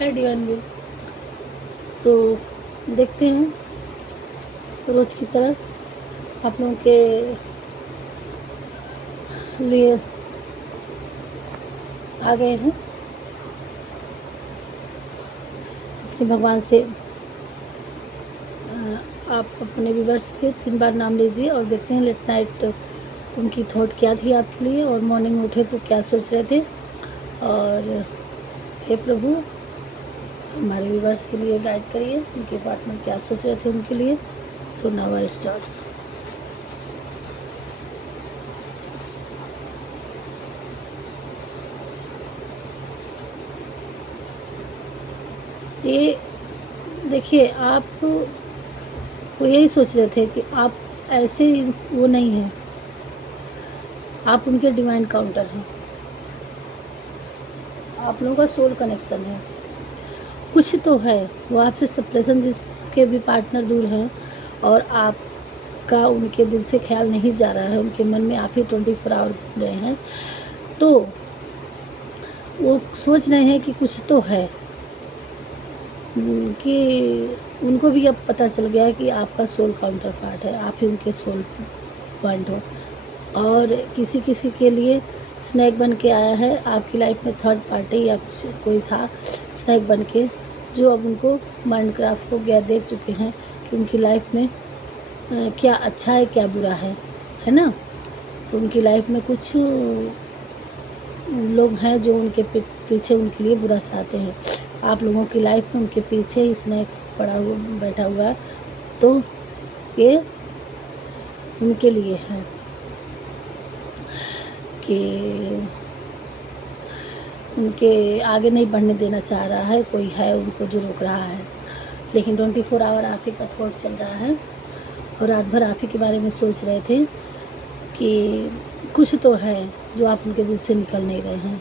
है divine will. सो देखते हैं, रोज़ की तरह आप लोगों के लिए आ गए हैं। अपने भगवान से आप अपने व्यूअर्स के 3 बार नाम लीजिए और देखते हैं लेट नाइट उनकी थॉट क्या थी आपके लिए, और मॉर्निंग उठे तो क्या सोच रहे थे। और हे प्रभु, हमारे व्यूअर्स के लिए गाइड करिए, उनके पार्टनर क्या सोच रहे थे उनके लिए। So now I start. ये देखिए, आप वो यही सोच रहे थे कि आप ऐसे वो नहीं हैं, आप उनके डिवाइन काउंटर हैं, आप लोगों का सोल कनेक्शन है, कुछ तो है। वो आपसे सेपरेशन, जिसके भी पार्टनर दूर हैं और आपका उनके दिल से ख्याल नहीं जा रहा है, उनके मन में आप ही 24 आवर घूम रहे हैं, तो वो सोच रहे हैं कि कुछ तो है, कि उनको भी अब पता चल गया है कि आपका सोल काउंटर पार्ट है, आप ही उनके सोल पॉइंट हो। और किसी किसी के लिए स्नैक बन के आया है आपकी लाइफ में, थर्ड पार्टी या कुछ कोई था स्नैक बन के, जो अब उनको माइंड क्राफ्ट हो गया, देख चुके हैं कि उनकी लाइफ में क्या अच्छा है क्या बुरा है ना। तो उनकी लाइफ में कुछ लोग हैं जो उनके पीछे उनके लिए बुरा चाहते हैं। आप लोगों की लाइफ में उनके पीछे ही स्नैक पड़ा हुआ बैठा हुआ है, तो ये उनके लिए है कि उनके आगे नहीं बढ़ने देना चाह रहा है, कोई है उनको जो रोक रहा है। लेकिन 24 आवर आप ही का थॉट चल रहा है और रात भर आप ही के बारे में सोच रहे थे कि कुछ तो है जो आप उनके दिल से निकल नहीं रहे हैं।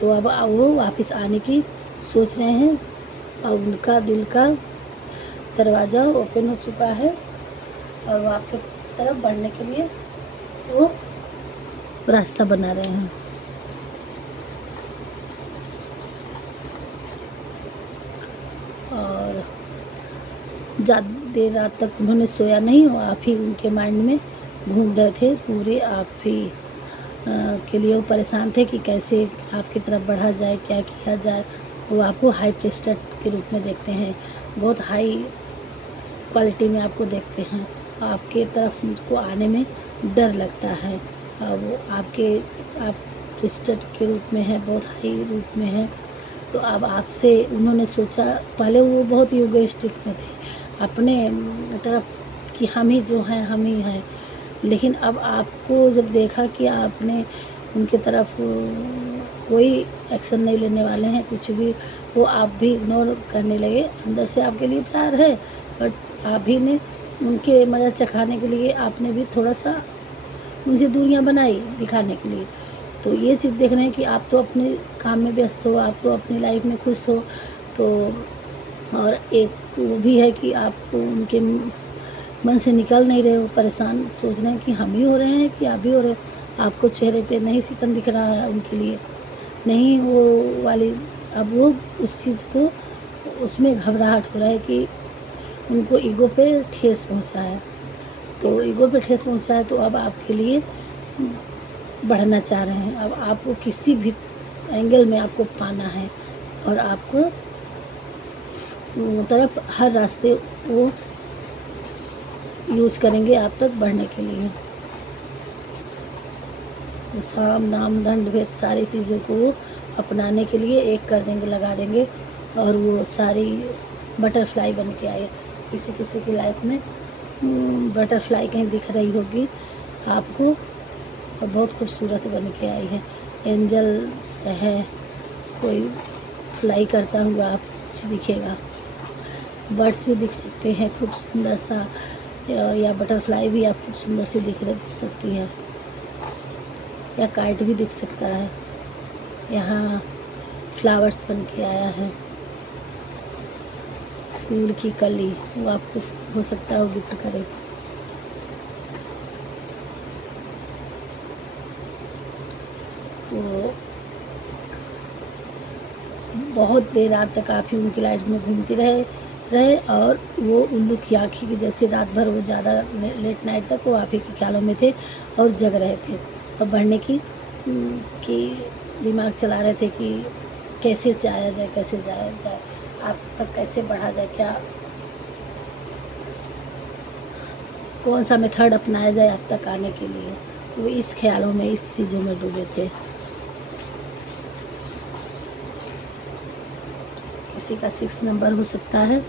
तो अब वो वापस आने की सोच रहे हैं और उनका दिल का दरवाज़ा ओपन हो चुका है और वो आपके तरफ बढ़ने के लिए वो रास्ता बना रहे हैं। और ज़्यादा देर रात तक उन्होंने सोया नहीं, और आप ही उनके माइंड में घूम रहे थे पूरे, आप ही के लिए वो परेशान थे कि कैसे आपकी तरफ बढ़ा जाए, क्या किया जाए। वो आपको हाई प्रेस्टेड के रूप में देखते हैं, बहुत हाई क्वालिटी में आपको देखते हैं, आपके तरफ मुझको आने में डर लगता है। वो आप प्रेस्टेड के रूप में है, बहुत हाई रूप में है। तो अब आपसे उन्होंने सोचा, पहले वो बहुत यूगोइस्टिक में थे अपने तरफ कि हम ही जो हैं हम ही हैं, लेकिन अब आपको जब देखा कि आपने उनके तरफ कोई एक्शन नहीं लेने वाले हैं, कुछ भी वो आप भी इग्नोर करने लगे। अंदर से आपके लिए प्यार है, बट आप ही ने उनके मज़ा चखाने के लिए आपने भी थोड़ा सा उनसे दूरियां बनाई दिखाने के लिए। तो ये चीज़ देख रहे हैं कि आप तो अपने काम में व्यस्त हो, आप तो अपनी लाइफ में खुश हो, तो और एक वो भी है कि आप उनके मन से निकल नहीं रहे हो, परेशान सोच रहे हैं कि हम ही हो रहे हैं कि आप भी हो रहे हो। आपको चेहरे पे नहीं सिकन दिख रहा है उनके लिए, नहीं वो वाली, अब वो उस चीज़ को उसमें घबराहट हो रहा है कि उनको ईगो पे ठेस पहुंचा है। तो ईगो पे ठेस पहुंचा है, तो अब आपके लिए बढ़ना चाह रहे हैं। अब आपको किसी भी एंगल में आपको पाना है और आपको तरफ हर रास्ते वो यूज करेंगे आप तक बढ़ने के लिए। वो साम दाम दंड भेद सारी चीज़ों को अपनाने के लिए एक कर देंगे, लगा देंगे, और वो सारी बटरफ्लाई बन के आए। किसी किसी की लाइफ में बटरफ्लाई कहीं दिख रही होगी आपको, और बहुत खूबसूरत बन के आई है। एंजल्स है, कोई फ्लाई करता हुआ आप कुछ दिखेगा, बर्ड्स भी दिख सकते हैं खूब सुंदर सा, या बटरफ्लाई भी आप खूब सुंदर सी दिख सकती है, या काइट भी दिख सकता है। यहाँ फ्लावर्स बन के आया है, फूल की कली, वो आपको हो सकता है गिफ्ट करे। वो बहुत देर रात तक आप ही उनकी लाइफ में घूमती रहे और वो उल्लू की आँखी की जैसे रात भर वो ज़्यादा लेट नाइट तक वो आप ही के ख्यालों में थे और जग रहे थे और बढ़ने की दिमाग चला रहे थे कि कैसे जाया जाए, कैसे जाया जाए, आप तक कैसे बढ़ा जाए, क्या कौन सा मेथड अपनाया जाए आप तक आने के लिए। वो इस ख्यालों में, इस चीज़ों में डूबे थे। किसी का 6 नंबर हो सकता है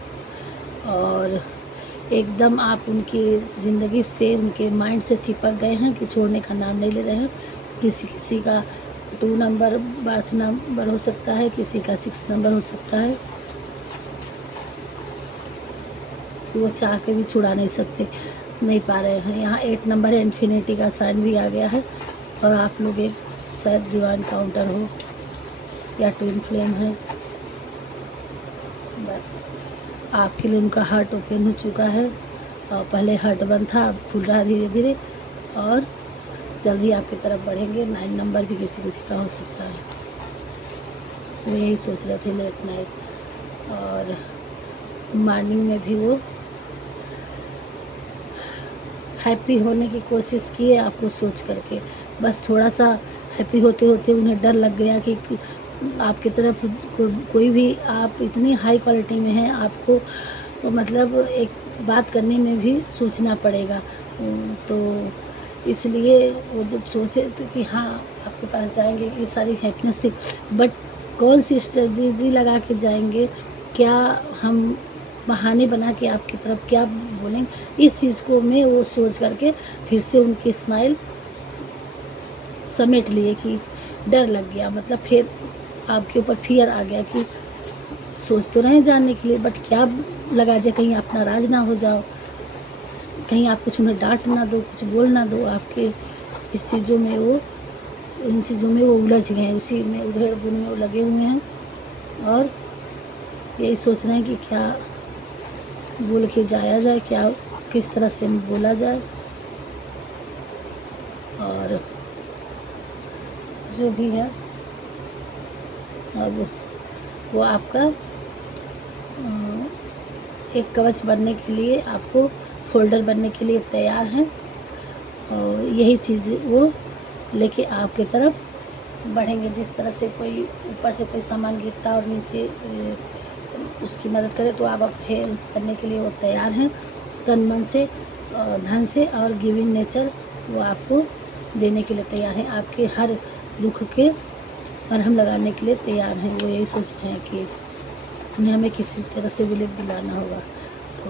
और एकदम आप उनकी ज़िंदगी से, उनके माइंड से चिपक गए हैं कि छोड़ने का नाम नहीं ले रहे हैं। किसी का 2 नंबर बर्थ नंबर हो सकता है, किसी का 6 नंबर हो सकता है। वो चाह के भी छुड़ा नहीं सकते, नहीं पा रहे हैं। यहाँ 8 नंबर है, इन्फिनिटी का साइन भी आ गया है और आप लोग एक शायद डिवाइन काउंटर हो या ट्विन फ्लेम है। बस आपके लिए उनका हार्ट ओपन हो चुका है और पहले हार्ट बंद था, अब खुल रहा है धीरे धीरे और जल्दी आपकी तरफ बढ़ेंगे। 9 नंबर भी किसी का हो सकता है। वो यही सोच रहे थे लेट नाइट और मॉर्निंग में भी वो हैप्पी होने की कोशिश किए आपको सोच करके। बस थोड़ा सा हैप्पी होते होते उन्हें डर लग गया कि आपकी तरफ कोई भी, आप इतनी हाई क्वालिटी में हैं, आपको मतलब एक बात करने में भी सोचना पड़ेगा। तो इसलिए वो जब सोचे थे कि हाँ आपके पास जाएंगे, ये सारी हैप्पीनेस थी, बट कौन सी स्ट्रेटजी लगा के जाएंगे, क्या हम बहाने बना के आपकी तरफ क्या बोलेंगे, इस चीज़ को मैं वो सोच करके फिर से उनकी स्माइल समेट लिए कि डर लग गया। मतलब फिर आपके ऊपर फियर आ गया कि सोच तो रहे जाने के लिए, बट क्या लगा जाए कहीं अपना राज ना हो जाओ, कहीं आप कुछ उन्हें डांट ना दो, कुछ बोल ना दो। आपके इस चीज़ों में वो, इन चीज़ों में वो उलझ गए हैं, उसी में उधेड़ बुन में वो लगे हुए हैं और यही सोच रहे हैं कि क्या बोल के जाया जाए, क्या किस तरह से बोला जाए। और जो भी है अब वो आपका एक कवच बनने के लिए, आपको फोल्डर बनने के लिए तैयार हैं और यही चीज़ वो लेके आपके तरफ बढ़ेंगे। जिस तरह से कोई ऊपर से कोई सामान गिरता और नीचे उसकी मदद करे तो आप हेल्प करने के लिए वो तैयार हैं, तन मन से, धन से और गिविंग नेचर वो आपको देने के लिए तैयार हैं। आपके हर दुख के मरहम लगाने के लिए तैयार हैं। वो यही सोच रहे हैं कि उन्हें हमें किसी तरह से विलिप दिलाना होगा। तो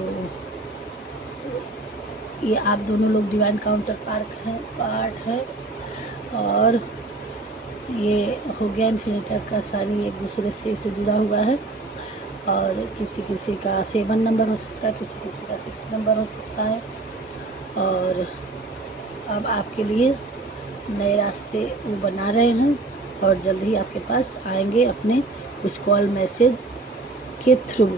ये आप दोनों लोग डिवाइन काउंटर पार्ट है और ये हो गया इन्फिनिटी का साइन, एक दूसरे से इसे जुड़ा हुआ है और किसी का 7 नंबर हो सकता है, किसी का 6 नंबर हो सकता है। और अब आपके लिए नए रास्ते वो बना रहे हैं और जल्द ही आपके पास आएंगे अपने कुछ कॉल मैसेज के थ्रू,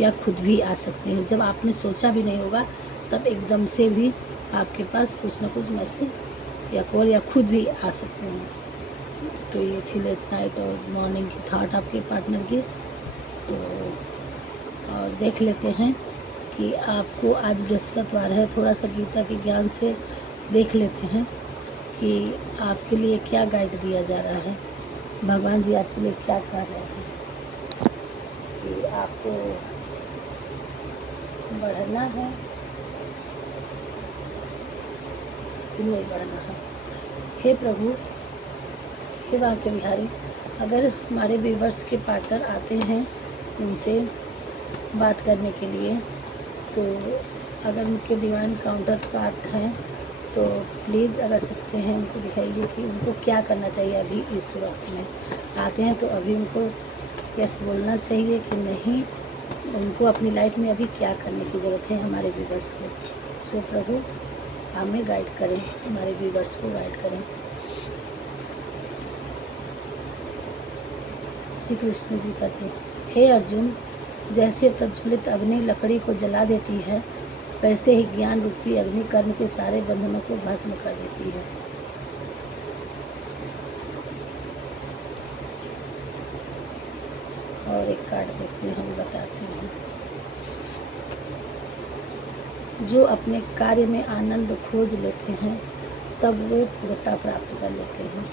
या खुद भी आ सकते हैं। जब आपने सोचा भी नहीं होगा तब एकदम से भी आपके पास कुछ ना कुछ मैसेज या कॉल या खुद भी आ सकते हैं। तो ये थी लेट नाइट और मॉर्निंग की थॉट आपके पार्टनर की। तो और देख लेते हैं कि आपको, आज बृहस्पतिवार है, थोड़ा सा गीता के ज्ञान से देख लेते हैं कि आपके लिए क्या गाइड दिया जा रहा है, भगवान जी आपके लिए क्या कर रहे हैं कि आपको बढ़ना है कि नहीं बढ़ना है। हे प्रभु, हे बांके बिहारी, अगर हमारे व्यूवर्स के पार्टनर आते हैं उनसे बात करने के लिए, तो अगर उनके डिवाइन काउंटर पार्ट हैं तो प्लीज़ अगर सच्चे हैं उनको दिखाइए कि उनको क्या करना चाहिए। अभी इस वक्त में आते हैं तो अभी उनको यस बोलना चाहिए कि नहीं, उनको अपनी लाइफ में अभी क्या करने की ज़रूरत है हमारे व्यूवर्स को। सो प्रभु हमें गाइड करें, हमारे व्यूवर्स को गाइड करें। श्री कृष्ण जी कहते हैं, हे अर्जुन, जैसे प्रज्वलित अग्नि लकड़ी को जला देती है, वैसे ही ज्ञान रूपी अग्नि कर्म के सारे बंधनों को भस्म कर देती है। और एक कार्ड देखते हैं, हम बताते हैं। जो अपने कार्य में आनंद खोज लेते हैं तब वे पूर्णता प्राप्त कर लेते हैं।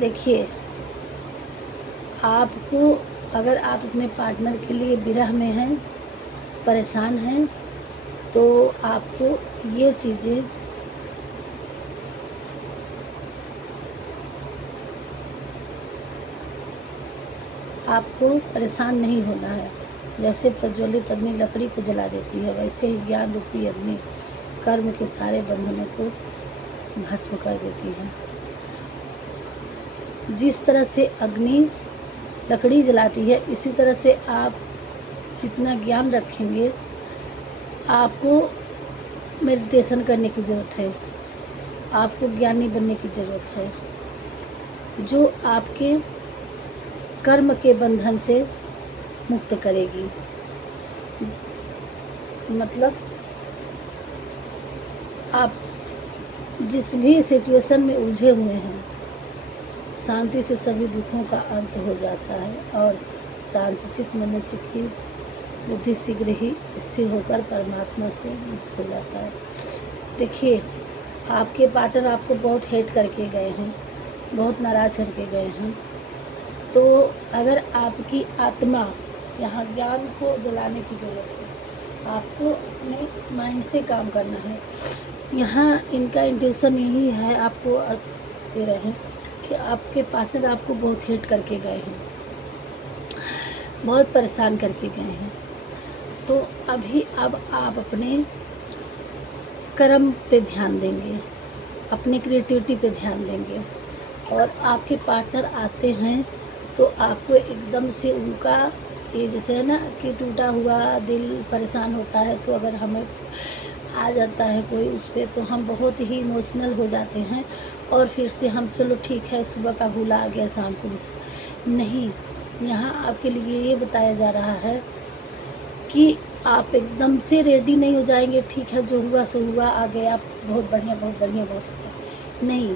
देखिए, आपको अगर आप अपने पार्टनर के लिए विरह में हैं, परेशान हैं, तो आपको ये चीज़ें आपको परेशान नहीं होना है। जैसे प्रज्वलित अग्नि लकड़ी को जला देती है, वैसे ही ज्ञान रूपी अग्नि कर्म के सारे बंधनों को भस्म कर देती है। जिस तरह से अग्नि लकड़ी जलाती है, इसी तरह से आप जितना ज्ञान रखेंगे, आपको मेडिटेशन करने की ज़रूरत है, आपको ज्ञानी बनने की ज़रूरत है, जो आपके कर्म के बंधन से मुक्त करेगी। मतलब आप जिस भी सिचुएशन में उलझे हुए हैं, शांति से सभी दुखों का अंत हो जाता है और शांतचित्त मनुष्य की बुद्धि शीघ्र ही स्थिर होकर परमात्मा से मुक्त हो जाता है। देखिए, आपके पार्टनर आपको बहुत हेट करके गए हैं, बहुत नाराज़ करके गए हैं, तो अगर आपकी आत्मा, यहाँ ज्ञान को जलाने की ज़रूरत है, आपको अपने माइंड से काम करना है। यहाँ इनका इंटेंशन यही है, आपको अर्थ दे रहे हैं कि आपके पार्टनर आपको बहुत हेट करके गए हैं, बहुत परेशान करके गए हैं। तो अभी अब आप अपने कर्म पे ध्यान देंगे, अपनी क्रिएटिविटी पे ध्यान देंगे, और आपके पार्टनर आते हैं तो आपको एकदम से उनका ये जैसे है ना कि टूटा हुआ दिल परेशान होता है, तो अगर हमें आ जाता है कोई उस पर, तो हम बहुत ही इमोशनल हो जाते हैं और फिर से हम चलो ठीक है, सुबह का भूला आ गया, शाम को भी नहीं। यहाँ आपके लिए ये बताया जा रहा है कि आप एकदम से रेडी नहीं हो जाएंगे, ठीक है जो हुआ सो हुआ, आ गया, बहुत बढ़िया बहुत बढ़िया बहुत अच्छा, नहीं।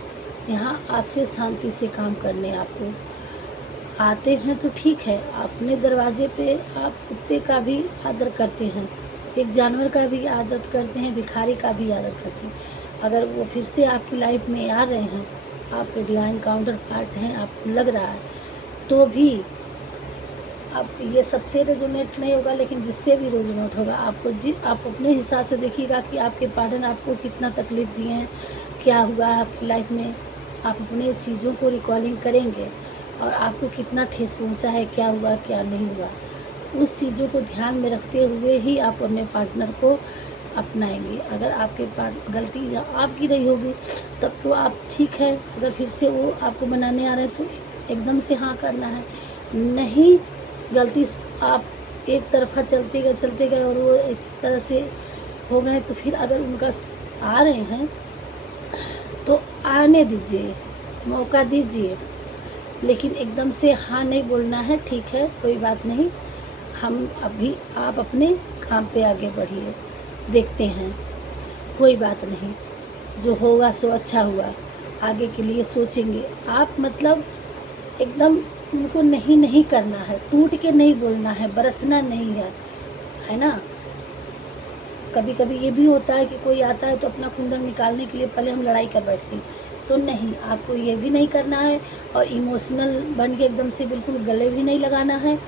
यहाँ आपसे शांति से काम करने आपको आते हैं तो ठीक है, अपने दरवाजे पे आप कुत्ते का भी आदर करते हैं, एक जानवर का भी आदर करते हैं, भिखारी का भी आदर करते हैं। अगर वो फिर से आपकी लाइफ में आ रहे हैं, आपके डिवाइन काउंटर पार्ट हैं, आपको लग रहा है, तो भी आप ये सबसे रेजोनेट नहीं होगा, लेकिन जिससे भी रेजोनेट होगा, आप अपने हिसाब से देखिएगा कि आपके पार्टनर आपको कितना तकलीफ़ दिए हैं, क्या हुआ है आपकी लाइफ में। आप अपने चीज़ों को रिकॉलिंग करेंगे और आपको कितना ठेस पहुंचा है, क्या हुआ क्या नहीं हुआ, उस चीज़ों को ध्यान में रखते हुए ही आप अपने पार्टनर को अपनाएंगे। अगर आपके पास गलती आपकी रही होगी तब तो आप ठीक है, अगर फिर से वो आपको बनाने आ रहे हैं तो एकदम से हाँ करना है। नहीं, गलती आप एक तरफा चलते गए और वो इस तरह से हो गए, तो फिर अगर उनका आ रहे हैं तो आने दीजिए, मौका दीजिए, लेकिन एकदम से हाँ नहीं बोलना है। ठीक है, कोई बात नहीं, हम अभी आप अपने काम पे आगे बढ़िए, देखते हैं, कोई बात नहीं, जो होगा सो अच्छा हुआ, आगे के लिए सोचेंगे। आप मतलब एकदम उनको नहीं करना है, टूट के नहीं बोलना है, बरसना नहीं है ना। कभी कभी ये भी होता है कि कोई आता है तो अपना खुंदक निकालने के लिए पहले हम लड़ाई कर बैठते हैं, तो नहीं, आपको ये भी नहीं करना है और इमोशनल बन के एकदम से बिल्कुल गले भी नहीं लगाना है।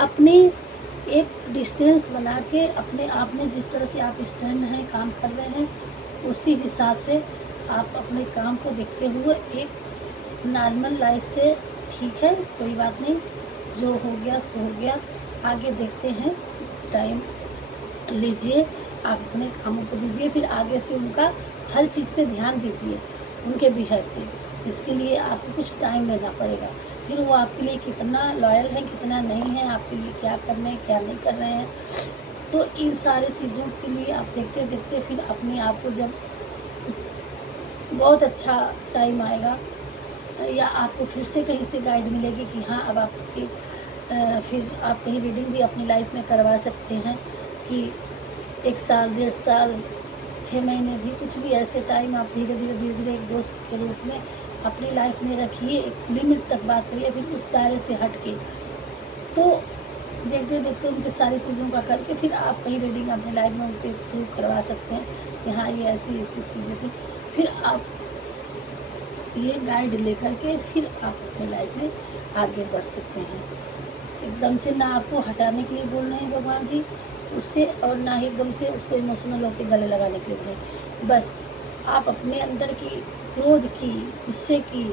अपने एक डिस्टेंस बना के अपने आप में जिस तरह से आप स्टैंड हैं, काम कर रहे हैं, उसी हिसाब से आप अपने काम को देखते हुए एक नॉर्मल लाइफ से, ठीक है कोई बात नहीं, जो हो गया सो हो गया, आगे देखते हैं, टाइम लीजिए, आप अपने कामों को दीजिए, फिर आगे से उनका हर चीज़ पे ध्यान दीजिए, उनके बिहेव पे। इसके लिए आपको कुछ टाइम लेना पड़ेगा, फिर वो आपके लिए कितना लॉयल है, कितना नहीं है, आपके लिए क्या कर रहे हैं क्या नहीं कर रहे हैं। तो इन सारे चीज़ों के लिए आप देखते देखते फिर अपने आप को जब बहुत अच्छा टाइम आएगा, या आपको फिर से कहीं से गाइड मिलेगी कि हाँ अब आपकी फिर आप कहीं रीडिंग भी अपनी लाइफ में करवा सकते हैं कि 1 साल 1.5 साल 6 महीने भी, कुछ भी ऐसे टाइम आप धीरे धीरे एक दोस्त के रूप में अपनी लाइफ में रखिए, एक लिमिट तक बात करिए, फिर उस दायरे से हट के तो देखते देखते उनके सारी चीज़ों का करके फिर आप कहीं रीडिंग अपनी लाइफ में उनके थ्रू करवा सकते हैं कि हाँ ये ऐसी ऐसी चीज़ें थी। फिर आप ये गाइड लेकर के फिर आप अपनी लाइफ में आगे बढ़ सकते हैं। एकदम से ना आपको हटाने के लिए बोल रहे हैं भगवान जी उससे, और ना ही एकदम से उसको इमोशनल होकर गले लगाने के लिए बोल रहे हैं। बस आप अपने अंदर की क्रोध की, गुस्से की,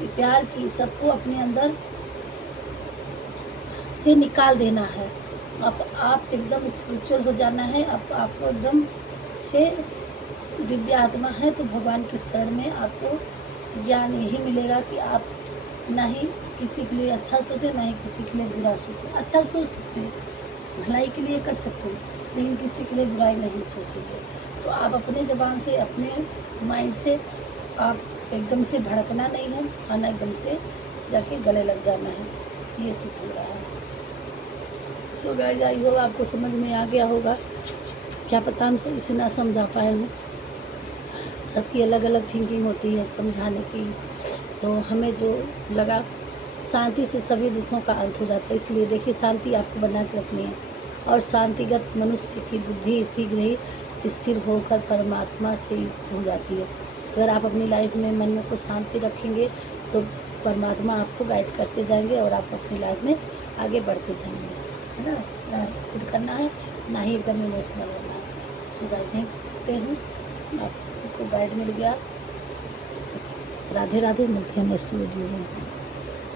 प्यार की, सबको अपने अंदर से निकाल देना है। आप एकदम स्पिरिचुअल हो जाना है। आपको एकदम से दिव्य आत्मा है तो भगवान की शरण में आपको ज्ञान यही मिलेगा कि आप ना ही किसी के लिए अच्छा सोचें, ना ही किसी के लिए बुरा सोचें। अच्छा सोच सकते हैं, भलाई के लिए कर सकते हैं, लेकिन किसी के लिए बुराई नहीं सोचेंगे। तो आप अपने ज़बान से, अपने माइंड से आप एकदम से भड़कना नहीं है और ना एकदम से जाके गले लग जाना है। ये चीज़ हो रहा है। सो गाइस, आई होप आपको समझ में आ गया होगा। क्या पता हम सही से ना समझा पाए हों, सबकी अलग अलग थिंकिंग होती है समझाने की। तो हमें जो लगा शांति से सभी दुखों का अंत हो जाता है। इसलिए देखिए, शांति आपको बना के रखनी है और शांतिगत मनुष्य की बुद्धि शीघ्र ही स्थिर होकर परमात्मा से युक्त हो जाती है। अगर आप अपनी लाइफ में मन में कुछ शांति रखेंगे तो परमात्मा आपको गाइड करते जाएंगे और आप अपनी लाइफ में आगे बढ़ते जाएंगे, है ना। ना खुद करना है, ना ही एकदम इमोशनल होना है। सो गाइस, देखते हैं आपको गाइड मिल गया। राधे राधे, मिलते हैं नेक्स्ट वीडियो में।